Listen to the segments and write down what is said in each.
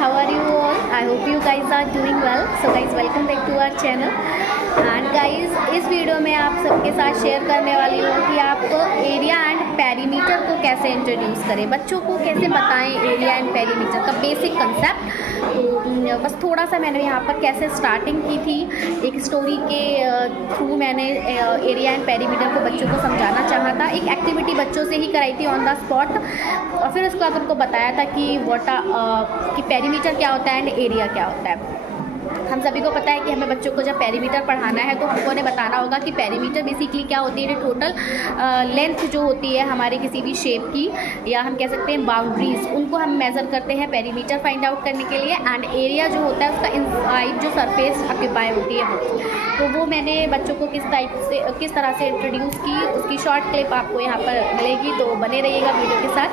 how are you all? I hope you guys are doing well. So guys, welcome back to our channel. And guys, इस video में आप सबके साथ share करने वाली हूँ कि आप एरिया एंड पेरीमीटर को कैसे इंट्रोड्यूस करें, बच्चों को कैसे बताएं एरिया एंड पेरीमीटर का बेसिक कंसेप्ट। तो बस थोड़ा सा मैंने यहाँ पर कैसे स्टार्टिंग की थी, एक स्टोरी के थ्रू मैंने एरिया एंड पेरीमीटर को बच्चों को समझाना चाहा था। एक एक्टिविटी बच्चों से ही कराई थी ऑन द स्पॉट, और फिर उसके बाद उनको बताया था कि कि पेरीमीटर क्या होता है एंड एरिया क्या होता है। हम सभी को पता है कि हमें बच्चों को जब पेरीमीटर पढ़ाना है तो हमको ने बताना होगा कि पेरीमीटर बेसिकली क्या होती है। टोटल लेंथ जो होती है हमारे किसी भी शेप की, या हम कह सकते हैं बाउंड्रीज, उनको हम मेज़र करते हैं पेरीमीटर फाइंड आउट करने के लिए। एंड एरिया जो होता है उसका इनसाइड जो सरफेस ऑक्यूपाई होती है तो वो मैंने बच्चों को किस तरह से इंट्रोड्यूस की, उसकी शॉर्ट क्लिप आपको यहाँ पर मिलेगी। तो बने रहिएगा वीडियो के साथ।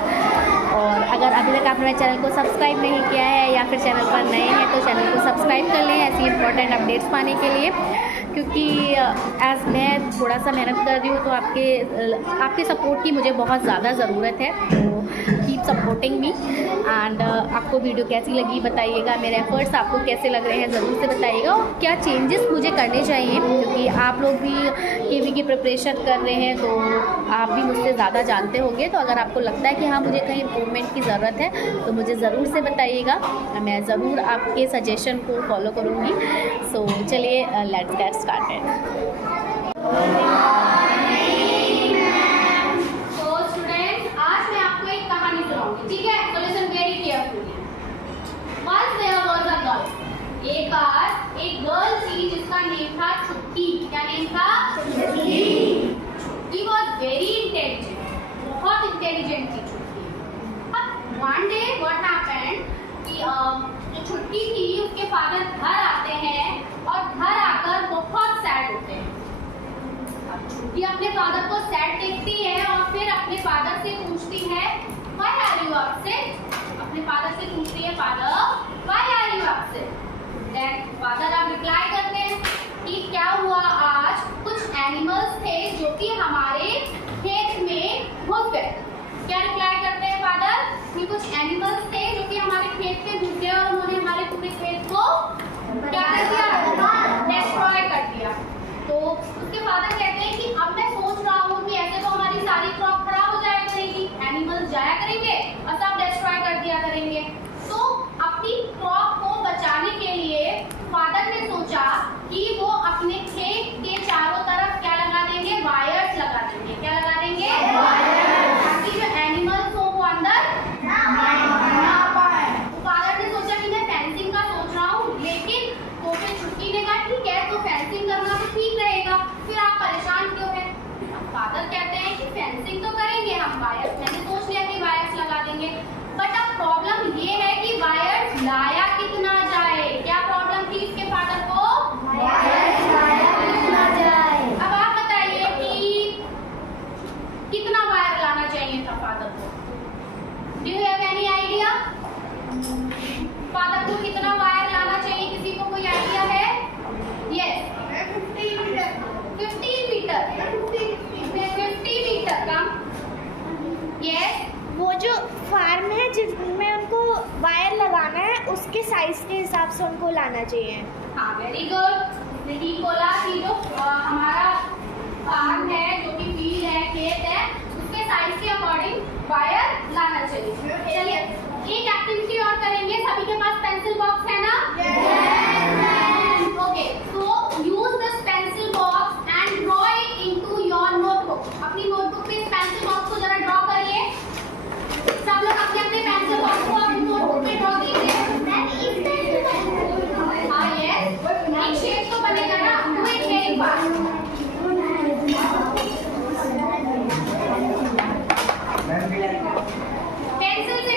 और अगर अभी तक आपने मेरे चैनल को सब्सक्राइब नहीं किया है या फिर चैनल पर नए हैं तो चैनल को सब्सक्राइब कर लें ऐसी इंपॉर्टेंट अपडेट्स पाने के लिए, क्योंकि एज मैं थोड़ा सा मेहनत कर रही हूँ तो आपके सपोर्ट की मुझे बहुत ज़्यादा ज़रूरत है। तो कीप सपोर्टिंग मी। एंड आपको वीडियो कैसी लगी बताइएगा, मेरे एफर्ट्स आपको कैसे लग रहे हैं ज़रूर से बताइएगा, और क्या चेंजेस मुझे करने चाहिए, क्योंकि आप लोग भी केवी की प्रिपरेशन कर रहे हैं तो आप भी मुझसे ज़्यादा जानते होंगे। तो अगर आपको लगता है कि हाँ मुझे कहीं इम्प्रूवमेंट की ज़रूरत है तो मुझे ज़रूर से बताइएगा, मैं ज़रूर आपके सजेशन को फॉलो करूँगी। सो चलिए लेट्स गेट स्टार्टेड। ठीक है, तो listen very carefully. Once there was a girl. एक बार एक गर्ल थी जिसका नेम था छुट्टी। क्या नेम था? छुट्टी। छुट्टी was very intelligent, बहुत इंटेलिजेंट थी छुट्टी। अब one day what happened कि जो छुट्टी थी उसके फादर घर आते हैं और घर आकर बहुत सैड होते हैं। अब छुट्टी अपने फादर को सैड देखती है और फिर अपने फादर से पूछती है Why are you upset? अपने फादर से पूछती है, father Why are you upset? Then father आप रिप्लाई करते हैं कि क्या हुआ, आज कुछ एनिमल्स थे जो कि हमारे खेत में घुस गए। क्या रिप्लाई करते हैं फादर कि कुछ एनिमल्स थे जो कि हमारे खेत में घुस गए और उन्होंने हमारे पूरे खेत को क्या कर दिया, डिस्ट्रॉय कर दिया। तो उसके फादर कहते हैं कि अब मैं सोच रहा हूँ कि ऐसे तो हमारी सारी क्रॉप खराब हो जाया करेगी, एनिमल्स जाया करेंगे और सब डिस्ट्रॉय कर दिया करेंगे। तो अपनी क्रॉप को बचाने के लिए फादर ने सोचा कि वो अपने खेत के चारों तरफ क्या लगा देंगे, वायर्स लगा देंगे। क्या लगा देंगे? वायर्स, ताकि जो एनिमल्स हो वो अंदर ना पाए। तो फादर ने सोचा कि मैं फेंसिंग का सोच रहा हूँ, लेकिन तो फिर छुट्टी ने कहा ठीक है, तो फेंसिंग करना तो ठीक रहेगा, फिर आप परेशान क्यों हैं? फादर कहते हैं कि फेंसिंग तो करेंगे हम, वायर्स मैंने सोच लिया कि वायर्स लगा देंगे, बट अब प्रॉब्लम ये है कि वायर्स लाया कितना जाए। क्या प्रॉब्लम थी इसके फादर को? वायर्स लाया कितना जाए। अब आप बताइए कि कितना वायर लाना चाहिए था फादर को? Do you have any idea? Father को कितना वायर लाना चाहिए, किसी को कोई आइडिया है? Yes, 50 meter. 50 मीटर का। यस, वो जो फार्म है जिसमें उनको वायर लगाना है उसके साइज के हिसाब से उनको लाना चाहिए। हाँ, वेरी गुड। नहीं बोला कि जो हमारा फार्म है, जो कि फील्ड है, खेत है, उसके साइज के अकॉर्डिंग वायर लाना चाहिए। चलिए एक एक्टिविटी और करेंगे। सभी के पास पेंसिल बॉक्स है ना? ओके, तो use this pencil box and draw it into your notebook. अपनी नोटबुक पे इस पेंसिल बॉक्स को जरा ड्रॉ करिए। सब लोग अपने अपने पेंसिल बॉक्स को अपनी नोटबुक पे ड्रॉ कीजिए। हाँ, यस, एक शेप तो बनेगा ना, do it very fast. Pencil से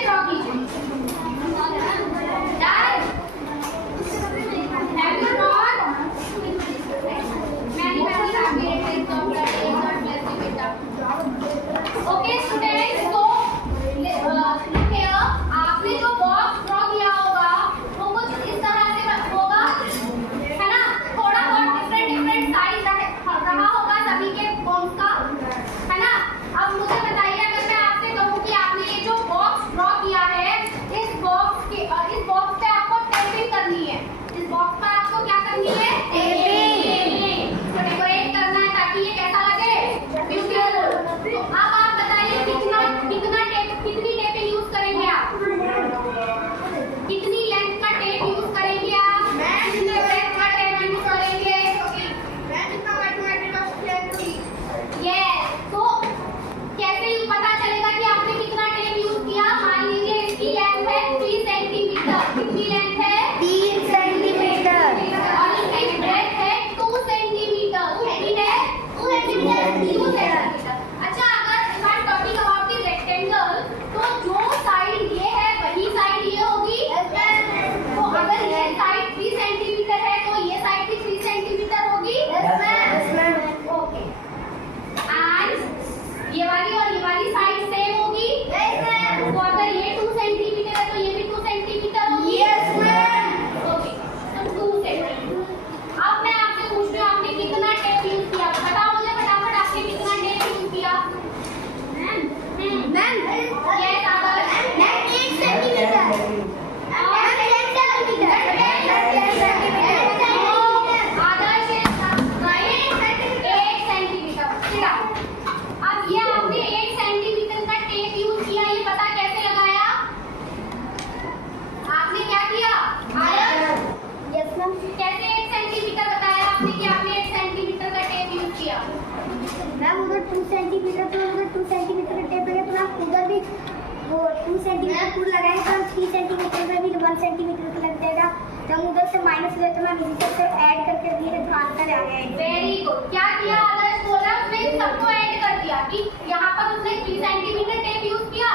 अनुकूल लगाएंगे तो हम 3 सेंटीमीटर में भी 1 सेंटीमीटर का लग जाएगा। जब उधर से माइनस हो जाए तो हम इसी से ऐड करके धीरे ध्यान कर आ गए। Very good. क्या किया आदर्श बोल रहा है, उसने इन सबको ऐड कर दिया कि यहाँ पर उसने 3 सेंटीमीटर टेप यूज किया,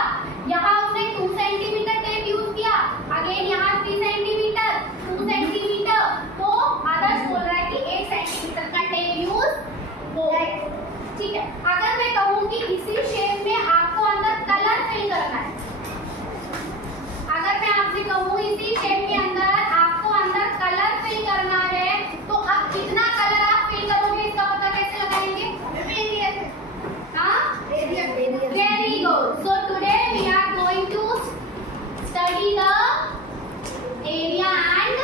यहाँ उसने 2 सेंटीमीटर टेप यूज किया, अगेन यहाँ 3 सेंटीमीटर, 2 सेंटीमीटर। तो आदर्श बोल रहा है कि 1 सेंटीमीटर का टेप यूज हो गया। ठीक है, अगर मैं कहूँ कि इसी शेप में आपको अंदर कलर फिल करना है, अगर मैं आपसे कहूँ इसी शेप के अंदर आपको अंदर कलर फिल करना है, तो अब कितना कलर आप फिल करोगे इसका पता कैसे लगाएंगे? हाँ, very good. So today we are going to study the area and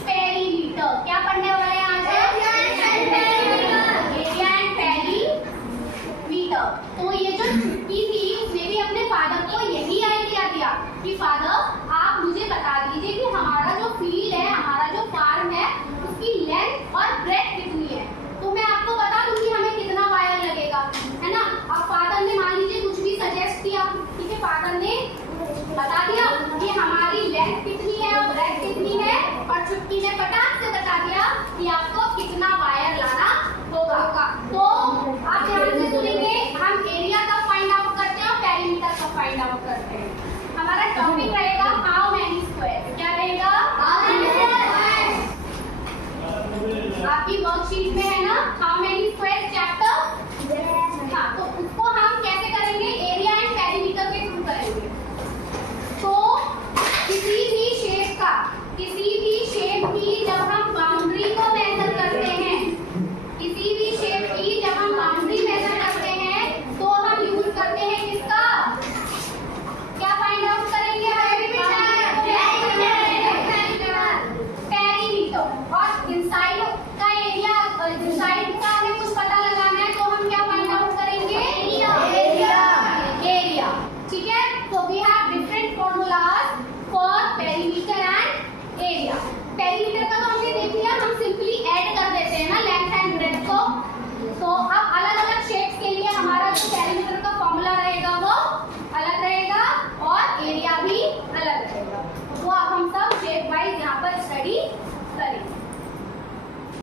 perimeter. क्या पढ़ने वाले हैं आज? Area and perimeter. तो ये जो छुट्टी थी उसने भी अपने फादर को यही आइडिया दिया कि फादर आप मुझे बता दीजिए कि हमारा जो फील्ड है, हमारा जो फार्म है, उसकी लेंथ और ब्रेथ कितनी है, तो मैं आपको बता दूंगी हमें कितना वायर लगेगा, है ना। अब फादर ने मान लीजिए कुछ भी सजेस्ट किया, ठीक है, फादर ने बता दिया कि हमारी लेंथ कितनी है और ब्रेथ कितनी है, और छुट्टी ने फटाक से बता दिया कि आपको कितना वायर लाना होगा। तो आप ध्यान से सुनेंगे, हम एरिया का फाइंड आउट करते हैं और पेरीमीटर का फाइंड आउट करते हैं। हमारा टॉपिक रहेगा हाउ